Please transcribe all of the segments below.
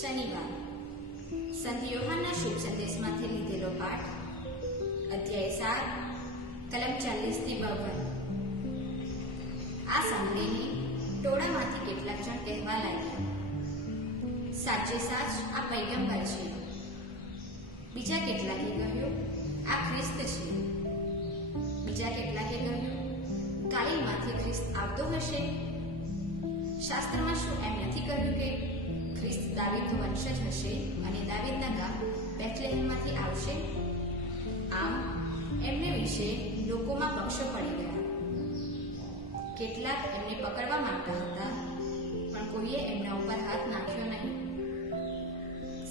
સંત યોહાનના શુભ સંદેશમાંથી લીધેલો પાઠ, અધ્યાય સાત, કલમ ચાલીસથી બાવન. આ સાંભળીને ટોળામાંથી કેટલાક જણ કહેવા લાગ્યા. સાચે સાચ આ પૈગંબર છે. બીજા કેટલાકે કહ્યું, આ ખ્રિસ્ત છે. બીજા કેટલાકે કહ્યું ગાલિલમાંથી ખ્રિસ્ત આવતો હશે? શાસ્ત્રમાં શું એમ નથી કહ્યું કે ખ્રિસ્ત દાવીદનો વંશજ હશે અને દાવીદના ગામ બેથલેહેમમાંથી આવશે? આમ, એમને વિશે લોકોમાં પક્ષો પડી ગયા. કેટલાક એમને પકડવા માંગતા હતા, પણ કોઈએ એમના ઉપર હાથ નાખ્યો નહીં.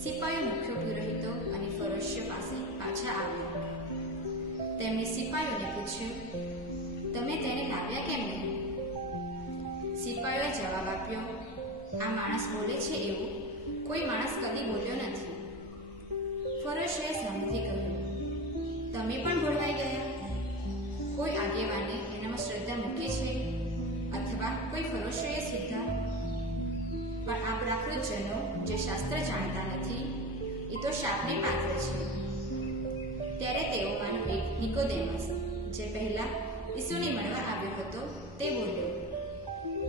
સિપાહીઓ મુખ્ય પુરોહિતો અને ફરોશીઓ પાસે પાછા આવ્યા. તેમણે સિપાહીઓને પૂછ્યું, તમે તેને લાવ્યા કેમ નહીં? સિપાહીઓએ જવાબ આપ્યો આ માણસ બોલે છે એવું? કોઈ માણસ કદી બોલ્યો નથી. ફરશે સામેથી કહ્યું. તમે પણ ભળવાઈ ગયા? કોઈ આગેવાને એનામાં શ્રદ્ધા મૂકી છે? અથવા કોઈ ફરોશોએ સિદ્ધા પણ આ પ્રાકૃત જનો જે શાસ્ત્ર જાણતા નથી, એ તો શાપને પાત્ર છે. ત્યારે તેઓમાંનો એક નિકોદેમસ, જે પહેલા ઈસુને મળવા આવ્યો હતો, તે બોલ્યો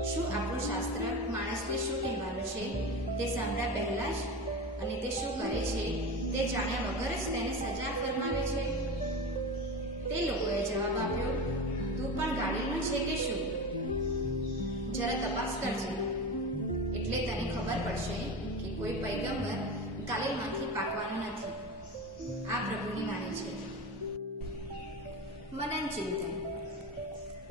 શું આપણું શાસ્ત્ર માણસને શું કહેવાનું છે? તે સાંભળ્યા પહેલા જ? અને તે શું કરે છે? તે જાણ્યા વગર જ તેને સજા ફરમાવે છે? તે લોકોએ જવાબ આપ્યો, તું પણ ગાડીનો છે કે શું? જરા તપાસ કરજે. એટલે તને ખબર પડશે કે કોઈ પૈગંબર ગાલિલમાંથી પાકવાનો નથી. આ પ્રભુની વાણી છે. મનન ચિંતન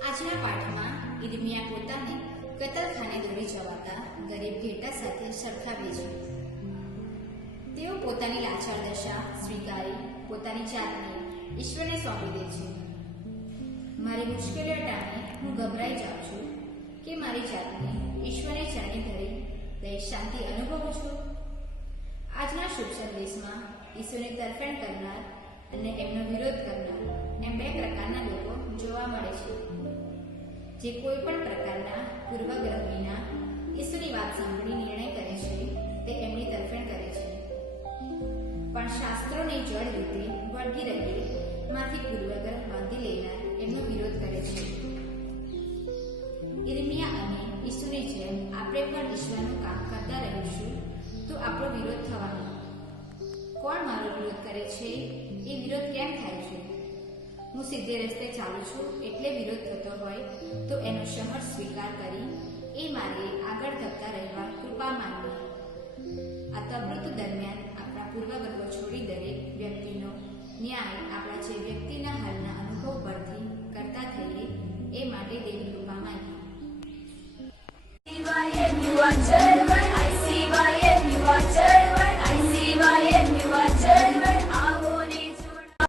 આજના પાઠમાં ઇર્મિયા પોતાને કતલખાને દોડી જવાતા ગરીબ ઘેટા સાથે સરખાવે છે તેઓ પોતાની લાચાર દશા સ્વીકારી, પોતાની જાતને ઈશ્વરને સોંપી દે છે. મારી મુશ્કેલીઓ ટાણે હું ગભરાઈ જાઉં છું કે મારી જાતને ઈશ્વરને જાણી ધરી દઈ શાંતિ અનુભવું છું. આજના શુભ સંદેશમાં ઈશ્વરને તરફેણ કરનાર અને એમનો વિરોધ કરનાર એમ બે પ્રકારના લોકો જોવા મળે છે. જે કોઈ પણ પ્રકારના પૂર્વગ્રહ વિના ઈસુની વાત સાંભળી નિર્ણય કરે છે, તે એમની તરફેણ કરે છે. પણ શાસ્ત્રોની જળ રીતે વળગી રહી માંથી પૂર્વગ્રહ બાંધી લેનાર એમનો વિરોધ કરે છે. ઇર્મિયા અને ઈસુની જેમ આપણે પણ ઈશ્વરનું કામ કરતા રહીશું, તો આપણો વિરોધ થવાનો. કોણ મારો વિરોધ કરે છે? એ વિરોધ કેમ થાય છે? હું સીધે રસ્તે ચાલું છું એટલે વિરોધ થતો તો એનો સહજ સ્વીકાર કરી એ માર્ગે આગળ ધપતા રહેવા કૃપા માંગી. આ તબૃત દરમિયાન આપણા પૂર્વગ્રહો છોડી દરેક વ્યક્તિનો ન્યાય આપણા જે વ્યક્તિના હાલના અનુભવ પરથી